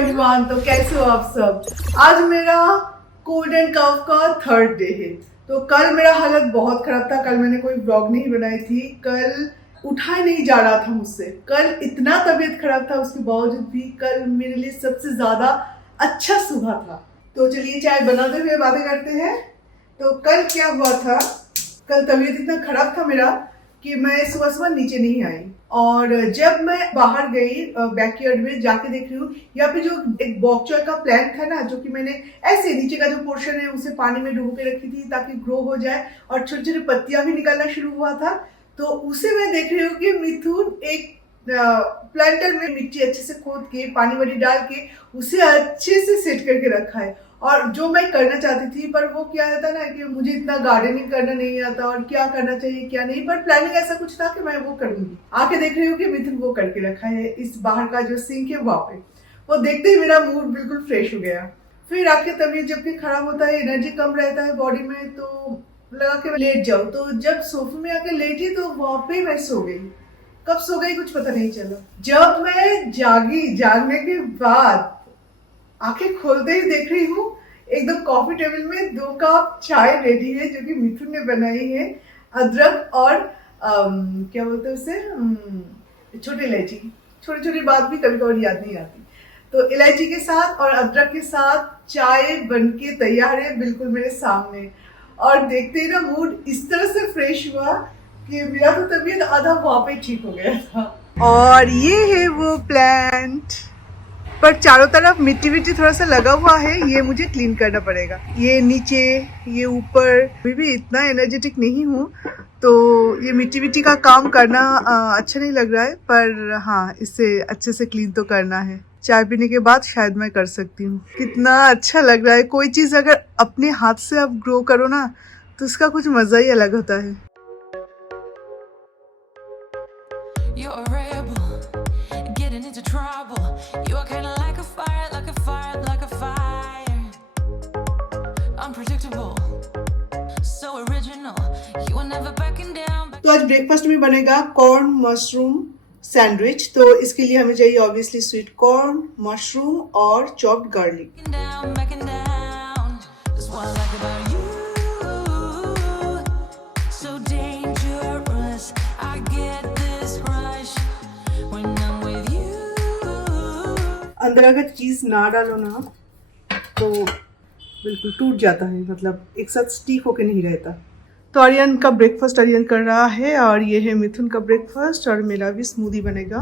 Everyone, तो कैसे हो आप सब। आज मेरा कोल्ड एंड कफ का थर्ड डे है। तो कल मेरा हालत बहुत खराब था। कल मैंने कोई ब्लॉग नहीं बनाई थी। कल उठा ही नहीं जा रहा था मुझसे। कल इतना तबीयत खराब था, उसके बावजूद भी कल मेरे लिए सबसे ज्यादा अच्छा सुबह था। तो चलिए चाय बनाते हुए बातें करते हैं। तो कल क्या हुआ था, कल तबीयत इतना खराब था मेरा कि मैं सुबह सुबह नीचे नहीं आई। और जब मैं बाहर गई बैकयार्ड में, जाके देख रही हूँ यहाँ पे जो एक बॉक चॉय का प्लांट था ना, जो कि मैंने ऐसे नीचे का जो पोर्शन है उसे पानी में डुबो के रखी थी ताकि ग्रो हो जाए और छोटी छोटी पत्तियां भी निकलना शुरू हुआ था। तो उसे मैं देख रही हूँ कि मिथुन एक प्लांटर में मिट्टी अच्छे से खोद के पानी वानी डाल के उसे अच्छे से सेट करके रखा है। और जो मैं करना चाहती थी, पर वो क्या था ना कि मुझे इतना गार्डनिंग करना नहीं आता और क्या करना चाहिए क्या नहीं, पर प्लानिंग ऐसा कुछ था कि मैं वो करूंगी। आके देख रही हूँ कि मिथुन वो करके रखा है इस बाहर का जो सिंक है वहां पे। वो देखते ही मेरा मूड बिल्कुल फ्रेश हो गया। फिर आके तबीयत जबकि खराब होता है, एनर्जी कम रहता है बॉडी में, तो लगा के लेट जाओ। तो जब सोफे में आके लेटी तो वहां पे मैं सो गई। कब सो गई कुछ पता नहीं चला। जब मैं जागी, जागने के बाद आंखें खोलते ही देख रही हूँ एकदम कॉफी टेबल में 2 कप चाय रेडी है, जो कि मिथुन ने बनाई है। अदरक और क्या बोलते हैं उसे, छोटी इलायची। छोटी छोटी बात भी कभी कभी याद नहीं आती। तो इलायची के साथ और अदरक के साथ चाय बनके तैयार है बिल्कुल मेरे सामने। और देखते ही ना मूड इस तरह से फ्रेश हुआ कि मेरा तो तबीयत आधा वहां पे ठीक हो गया था। और ये है वो प्लांट, पर चारों तरफ मिट्टी विट्टी थोड़ा सा लगा हुआ है, ये मुझे क्लीन करना पड़ेगा। ये नीचे, ये ऊपर। अभी भी इतना एनर्जेटिक नहीं हूँ, तो ये मिट्टी विट्टी का काम करना अच्छा नहीं लग रहा है, पर हाँ इसे अच्छे से क्लीन तो करना है। चाय पीने के बाद शायद मैं कर सकती हूँ। कितना अच्छा लग रहा है। कोई चीज़ अगर अपने हाथ से आप ग्रो करो ना, तो उसका कुछ मज़ा ही अलग होता है। तो आज ब्रेकफास्ट में बनेगा कॉर्न मशरूम सैंडविच। तो इसके लिए हमें चाहिए ऑब्वियसली स्वीट कॉर्न, मशरूम और चॉप्ड गार्लिक। अंदर अगर चीज ना डालो ना तो बिल्कुल टूट जाता है, मतलब एक साथ स्टिक होके नहीं रहता। तो आर्यन का ब्रेकफास्ट आर्यन कर रहा है, और ये है मिथुन का ब्रेकफास्ट, और मेरा भी स्मूदी बनेगा।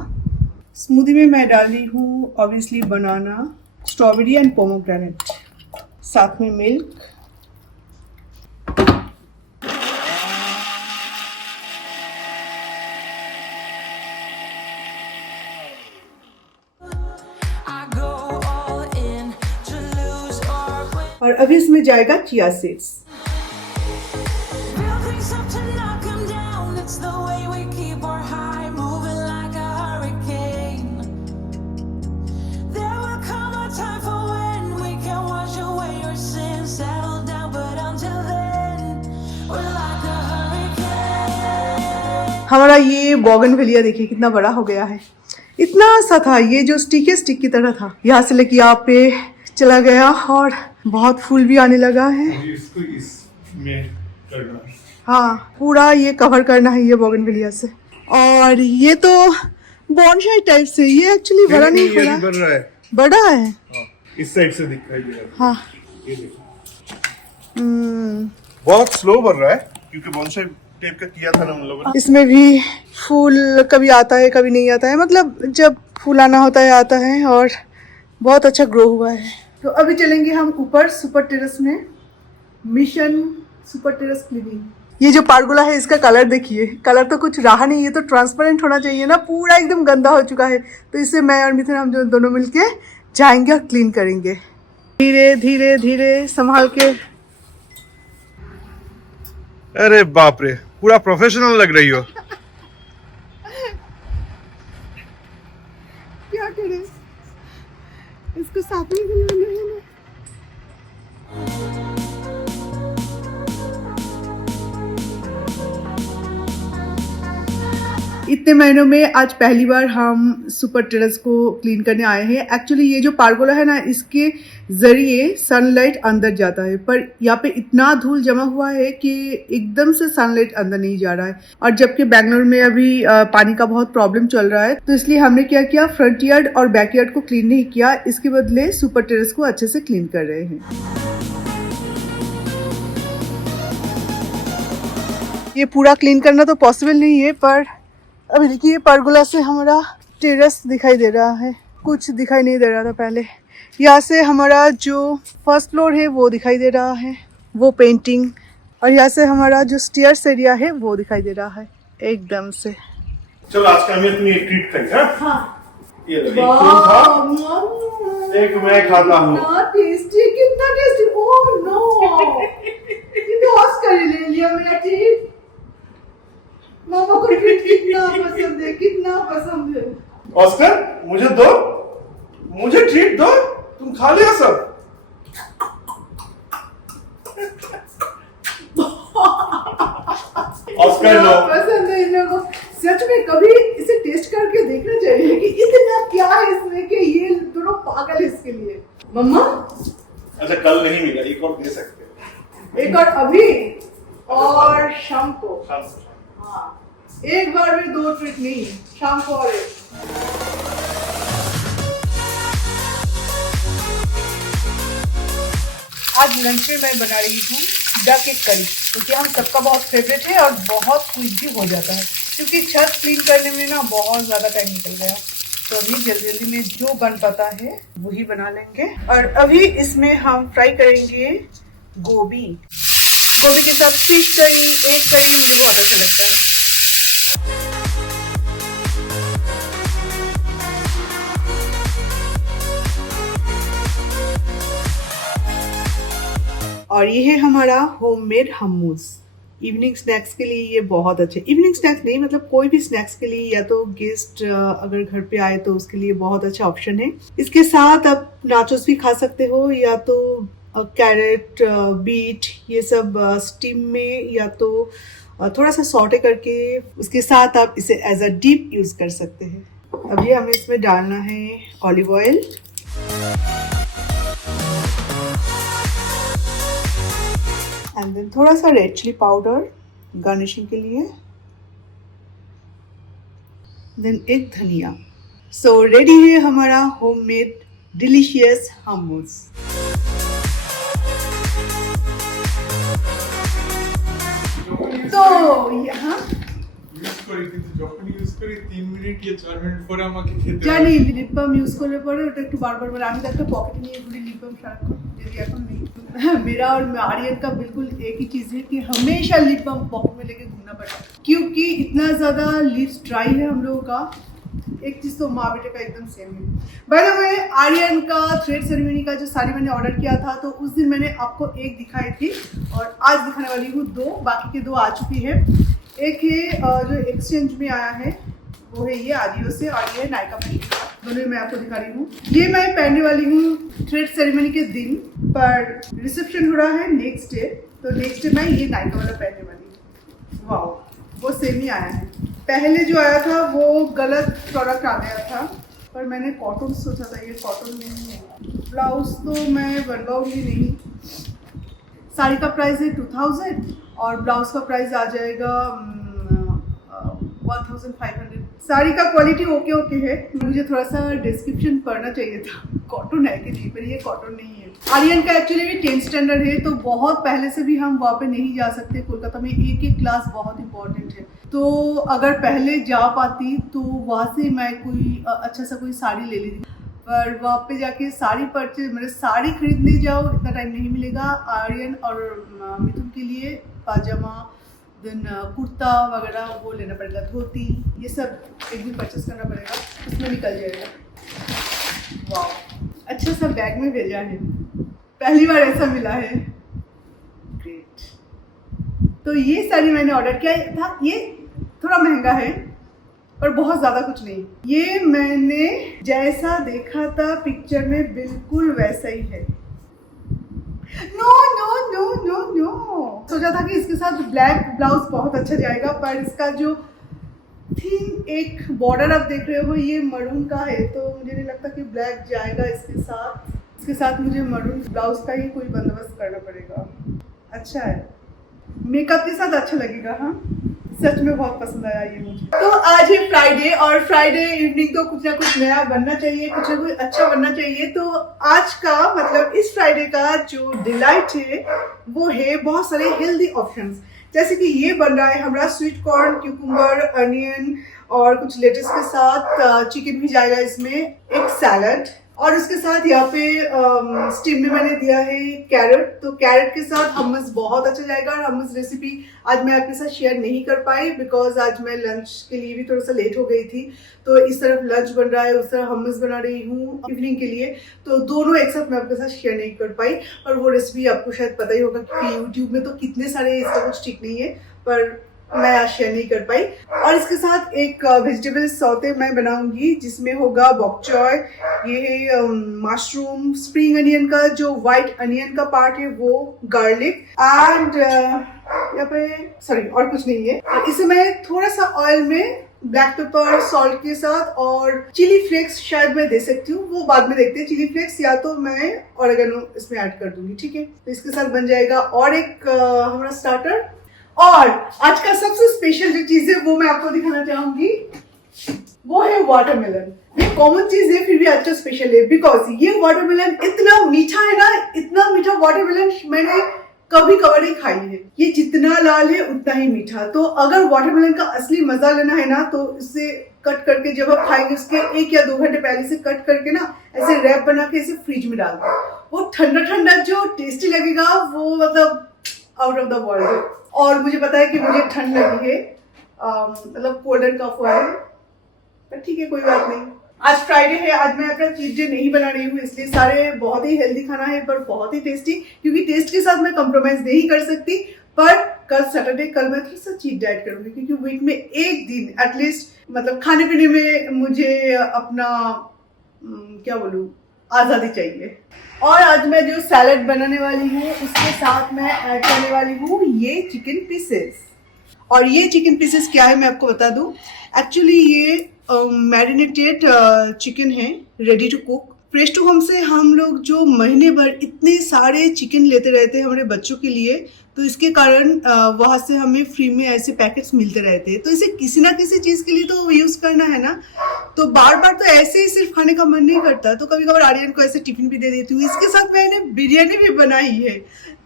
स्मूदी में मैं डाली हूँ obviously banana, strawberry and pomegranate, साथ में मिल्क। और अभी इसमें जाएगा चिया सीड्स। हमारा ये बोगनविलिया देखिए कितना बड़ा हो गया है। इतना सा था, ये जो स्टिक है स्टिक की तरह था, यहाँ से लेके यहाँ पे चला गया और बहुत फूल भी आने लगा है। इसको इसमें करना, हाँ पूरा ये कवर करना है ये बोगनविलिया से। और ये तो बॉन्साई टाइप से, ये एक्चुअली बड़ा नहीं ये बढ़ रहा है, बड़ा है। हाँ, इस साइड से दिखाई दे रहा है। हाँ ये देखो, बहुत स्लो बढ़ रहा है क्योंकि बॉन्साई टाइप का किया था ना उन लोगों ने। इसमें भी फूल कभी आता है कभी नहीं आता है, मतलब जब फूल आना होता है आता है, और बहुत अच्छा ग्रो हुआ है। तो अभी चलेंगे हम ऊपर सुपर टेरेस में, मिशन सुपर टेरेस क्लीनिंग। ये जो पारगोला है इसका कलर देखिए, कलर तो कुछ रहा नहीं, ये तो ट्रांसपेरेंट होना चाहिए ना, पूरा एकदम गंदा हो चुका है। तो इससे मैं और मिथुन हम दोनों मिलके जाएंगे और क्लीन करेंगे, धीरे धीरे धीरे संभाल के। अरे बाप रे, पूरा प्रोफेशनल लग रही हो। क्या करें, इसको साथ में बनाना है ना। इतने महीनों में आज पहली बार हम सुपर टेरेस को क्लीन करने आए हैं। एक्चुअली ये जो पारगोला है ना, इसके जरिए सनलाइट अंदर जाता है, पर यहाँ पे इतना धूल जमा हुआ है कि एकदम से सनलाइट अंदर नहीं जा रहा है। और जबकि बेंगलोर में अभी पानी का बहुत प्रॉब्लम चल रहा है, तो इसलिए हमने क्या किया, फ्रंट यार्ड और बैक यार्ड को क्लीन नहीं किया, इसके बदले सुपर टेरेस को अच्छे से क्लीन कर रहे हैं। ये पूरा क्लीन करना तो पॉसिबल नहीं है, पर अभी देखिए परगोला से हमारा टेरेस दिखाई दे रहा है। कुछ दिखाई नहीं दे रहा था पहले। यहाँ से हमारा जो फर्स्ट फ्लोर है वो दिखाई दे रहा है, वो पेंटिंग, और यहाँ से हमारा जो स्टेयर्स एरिया है वो दिखाई दे रहा है एकदम से। चलो आज का हमें तुम्हें एक ट्रीट करेंगे। हाँ, ये लो, एक तुम खा, एक मैं खाता हूँ। कितना टेस्टी, कितना टेस्टी। ओह नो, ये तो ऑस्कर ले लिया मेरा ट्रीट। मामा को ट्रीट कितना पसंद है, कितना पसंद है। ऑस्कर मुझे दो, मुझे ट्रीट दो, तुम खा लिया सब। ऑस्कर लो, पसंद है इन लोगों को। सच में कभी इसे टेस्ट करके देखना चाहिए कि इतना क्या है इसमें कि ये दोनों पागल है इसके लिए। मम्मा अच्छा कल नहीं मिला, एक और दे सकते हैं। एक और अभी और शाम को। हाँ, एक बार में 2 ट्रीट नहीं, शाम को और एक। आज लंच में मैं बना रही हूँ डक एग करी, क्योंकि हम सबका बहुत फेवरेट है और बहुत क्विक भी हो जाता है, क्योंकि छत क्लीन करने में ना बहुत ज़्यादा टाइम निकल गया। तो अभी जल्दी जल्दी में जो बन पाता है वही बना लेंगे। और अभी इसमें हम फ्राई करेंगे गोभी। गोभी के साथ फिश करी, एग करी मुझे बहुत अच्छा लगता है। और ये है हमारा होममेड hummus। इवनिंग स्नैक्स के लिए ये बहुत अच्छे, इवनिंग स्नैक्स नहीं मतलब कोई भी स्नैक्स के लिए, या तो गेस्ट अगर घर पे आए तो उसके लिए बहुत अच्छा ऑप्शन है। इसके साथ आप नाचोस भी खा सकते हो, या तो कैरेट, बीट, ये सब स्टीम में, या तो थोड़ा सा सॉटे करके उसके साथ आप इसे एज अ डिप यूज कर सकते हैं। अभी हमें इसमें डालना है ऑलिव ऑयल, एंड देन थोड़ा सा रेड चिली पाउडर गार्निशिंग के लिए, देन एक धनिया। सो रेडी है हमारा होममेड डिलीशियस hummus। তো यहाँ যখন ইউজ করি 3 মিনিট या 4 মিনিট পরে আমাকে খেতে জানি লিপ বাম ইউজ করলে পরে ওটা একটু বারবার মানে আমি তো একটা পকেটে নিয়ে ঘুরি লিপ বাম সারাক্ষণ, যদি এখন नहीं। मेरा और आर्यन का बिल्कुल एक ही चीज़ है कि हमेशा लिप बाम पॉकेट में लेके घूमना पड़ता है, क्योंकि इतना ज़्यादा लिप्स ड्राई है हम लोगों का। एक चीज़ तो माँ बेटे का एकदम सेम है। बाय द वे, आर्यन का थ्रेड सेरेमनी का जो साड़ी मैंने ऑर्डर किया था, तो उस दिन मैंने आपको एक दिखाई थी और आज दिखाने वाली हूँ 2, बाकी के 2 आ चुकी है। एक है जो एक्सचेंज में आया है, वो है ये आजियो से, और ये नायका फैशन का। दोनों मैं आपको दिखा रही हूँ। ये मैं पहनने वाली हूँ थ्रेड सेरेमनी के दिन, पर रिसेप्शन हो रहा है नेक्स्ट डे, तो नेक्स्ट डे मैं ये नायका वाला पहनने वाली हूँ। वाह, वो सेम ही आया है। पहले जो आया था वो गलत प्रोडक्ट आ गया था, पर मैंने कॉटन सोचा था, ये कॉटन नहीं है। ब्लाउज तो मैं बनवाऊंगी नहीं। साड़ी का प्राइस है 2000 और ब्लाउज का प्राइस आ जाएगा 1500। साड़ी का क्वालिटी ओके ओके है, मुझे थोड़ा सा डिस्क्रिप्शन पढ़ना चाहिए था, कॉटन है कि नहीं, पर ये कॉटन नहीं है। आर्यन का एक्चुअली भी 10th स्टैंडर्ड है, तो बहुत पहले से भी हम वहाँ पे नहीं जा सकते। कोलकाता में एक क्लास बहुत इंपॉर्टेंट है, तो अगर पहले जा पाती तो वहाँ से मैं कोई अच्छा सा कोई साड़ी ले लेती, पर वहाँ पे जाके साड़ी परचेज मतलब साड़ी खरीदने जाओ इतना टाइम नहीं मिलेगा। आर्यन और मिथुन के लिए पाजामा, देन कुर्ता वगैरह वो लेना पड़ेगा, धोती, ये सब एक दिन परचेस करना पड़ेगा, उसमें निकल जाएगा। वाह, अच्छा सा बैग में भेजा है, पहली बार ऐसा मिला है, ग्रेट। तो ये साड़ी मैंने ऑर्डर किया था, ये थोड़ा महंगा है पर बहुत ज़्यादा कुछ नहीं। ये मैंने जैसा देखा था पिक्चर में बिल्कुल वैसा ही है। No no no no no, सोचा था कि इसके साथ ब्लैक ब्लाउज बहुत अच्छा जाएगा, पर इसका जो थीम एक बॉर्डर आप देख रहे हो ये मरून का है, तो मुझे नहीं लगता कि ब्लैक जाएगा इसके साथ। इसके साथ मुझे मरून ब्लाउज का ही कोई बंदोबस्त करना पड़ेगा। अच्छा है, मेकअप के साथ अच्छा लगेगा। हाँ, सच में बहुत पसंद आया ये मुझे। तो आज है फ्राइडे और फ्राइडे इवनिंग तो कुछ ना कुछ नया बनना चाहिए, कुछ ना कुछ अच्छा बनना चाहिए। तो आज का मतलब इस फ्राइडे का जो डिलाइट है वो है बहुत सारे हेल्दी ऑप्शंस। जैसे कि ये बन रहा है हमारा स्वीट कॉर्न, क्यूकम्बर, अनियन और कुछ लेटस के साथ चिकन भी जाएगा इसमें, एक सैलड, और उसके साथ यहाँ पे स्टीम में मैंने दिया है कैरेट। तो कैरेट के साथ हमस बहुत अच्छा जाएगा। और हमस रेसिपी आज मैं आपके साथ शेयर नहीं कर पाई बिकॉज आज मैं लंच के लिए भी थोड़ा सा लेट हो गई थी। तो इस तरफ लंच बन रहा है, उस तरफ हमस बना रही हूँ इवनिंग के लिए, तो दोनों एक साथ मैं आपके साथ शेयर नहीं कर पाई। और वो रेसिपी आपको शायद पता ही होगा कि यूट्यूब में तो कितने सारे इसका कुछ ठीक नहीं है, पर मैं आज शेयर नहीं कर पाई। और इसके साथ एक वेजिटेबल सौते मैं बनाऊंगी जिसमें होगा बॉक चॉय, ये है मशरूम, स्प्रिंग अनियन का जो व्हाइट अनियन का पार्ट है वो, गार्लिक एंड यहाँ पे सॉरी और कुछ नहीं है। इसे मैं थोड़ा सा ऑयल में ब्लैक पेपर सॉल्ट के साथ और चिली फ्लेक्स शायद मैं दे सकती हूँ, वो बाद में देखते हैं। चिली फ्लेक्स या तो मैं ऑरेगेनो इसमें ऐड कर दूंगी, ठीक है। तो इसके साथ बन जाएगा और एक हमारा स्टार्टर। और आज का सबसे स्पेशल जो चीज है वो मैं आपको दिखाना चाहूंगी, वो है वाटरमेलन। ये कॉमन चीज है फिर भी अच्छा स्पेशल है बिकॉज ये वाटरमेलन इतना मीठा है ना, इतना मीठा वाटरमेलन मैंने कभी कभी नहीं खाई है। ये जितना लाल है उतना ही मीठा। तो अगर वाटरमेलन का असली मजा लेना है ना तो इसे कट करके जब आप खाएंगे उसके 1 या 2 घंटे पहले से कट करके ना ऐसे रैप बना के इसे फ्रिज में डाल दो, वो ठंडा ठंडा जो टेस्टी लगेगा वो मतलब आउट ऑफ द वर्ल्ड है। और मुझे पता है कि मुझे ठंड लगी है, मतलब कोल्ड एंड कफ हुआ है, पर ठीक है कोई बात नहीं। आज फ्राइडे है, आज मैं अपना चीट डे नहीं बना रही हूँ, इसलिए सारे बहुत ही हेल्दी खाना है पर बहुत ही टेस्टी, क्योंकि टेस्ट के साथ मैं कॉम्प्रोमाइज नहीं कर सकती। पर कल सैटरडे, कल मैं थोड़ा सा चीट डाइट करूंगी क्योंकि वीक में एक दिन एटलीस्ट मतलब खाने पीने में मुझे अपना क्या बोलूँ आज़ादी चाहिए। और आज मैं जो सैलड बनाने वाली हूँ उसके साथ मैं ऐड करने वाली हूँ ये चिकन पीसेस। और ये चिकन पीसेस क्या है मैं आपको बता दूँ, एक्चुअली ये मैरिनेटेड चिकन है, ready to cook. Fresh to Home से हम लोग जो महीने भर इतने सारे चिकन लेते रहते हैं हमारे बच्चों के लिए, तो इसके कारण वहाँ से हमें फ्री में ऐसे पैकेट्स मिलते रहते हैं। तो इसे किसी ना किसी चीज़ के लिए तो यूज़ करना है ना, तो बार बार तो ऐसे ही सिर्फ खाने का मन नहीं करता। तो कभी कभार आर्यन को ऐसे टिफिन भी दे देती हूँ। इसके साथ मैंने बिरयानी भी बनाई है,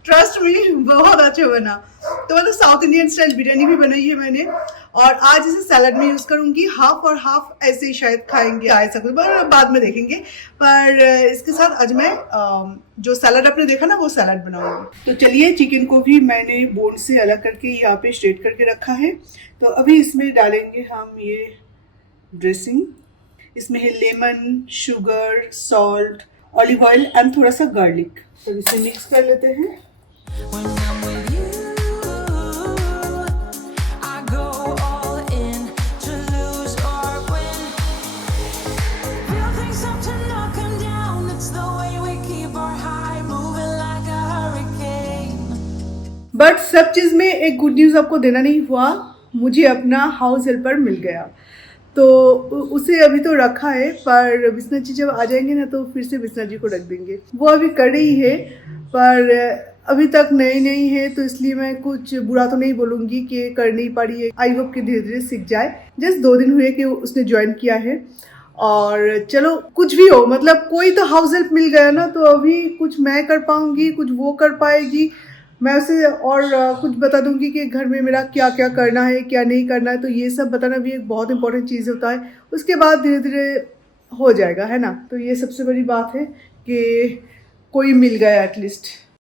ट्रस्ट मी बहुत अच्छा बना। तो मतलब साउथ इंडियन स्टाइल बिरयानी भी बनाई है मैंने, और आज इसे सैलड में यूज़ करूँगी। हाफ और हाफ ऐसे ही शायद खाएंगे, ऐसा कुछ बाद में देखेंगे। पर इसके साथ आज मैं जो सैलड आपने देखा ना वो सैलड बनाऊंगी। तो चलिए, चिकन को भी मैंने बोन से अलग करके यहाँ पे स्ट्रेट करके रखा है। तो अभी इसमें डालेंगे हम ये ड्रेसिंग। इसमें है lemon, sugar, salt, olive oil and थोड़ा सा गार्लिक। तो इसे मिक्स कर लेते हैं। When I'm with you, I go all in to lose or win. Real things up to knock 'em down. It's the way we keep our high, moving like a hurricane. But सब चीज़ में एक good news आपको देना नहीं हुआ, मुझे अपना house helper मिल गया। तो उसे अभी तो रखा है, पर बिस्ना जी जब आ जाएंगे ना तो फिर से बिस्ना जी को रख देंगे। वो अभी कर रही है पर अभी तक नई है, तो इसलिए मैं कुछ बुरा तो नहीं बोलूँगी कि कर नहीं पा रही है। आई होप कि धीरे धीरे सीख जाए। जस्ट 2 दिन हुए कि उसने ज्वाइन किया है। और चलो कुछ भी हो, मतलब कोई तो हाउस हेल्प मिल गया ना, तो अभी कुछ मैं कर पाऊँगी, कुछ वो कर पाएगी। मैं उसे और कुछ बता दूंगी कि घर में मेरा क्या क्या करना है, क्या नहीं करना है। तो ये सब बताना भी एक बहुत इंपॉर्टेंट चीज़ होता है। उसके बाद धीरे धीरे हो जाएगा, है ना। तो ये सबसे बड़ी बात है कि कोई मिल गया एटलीस्ट।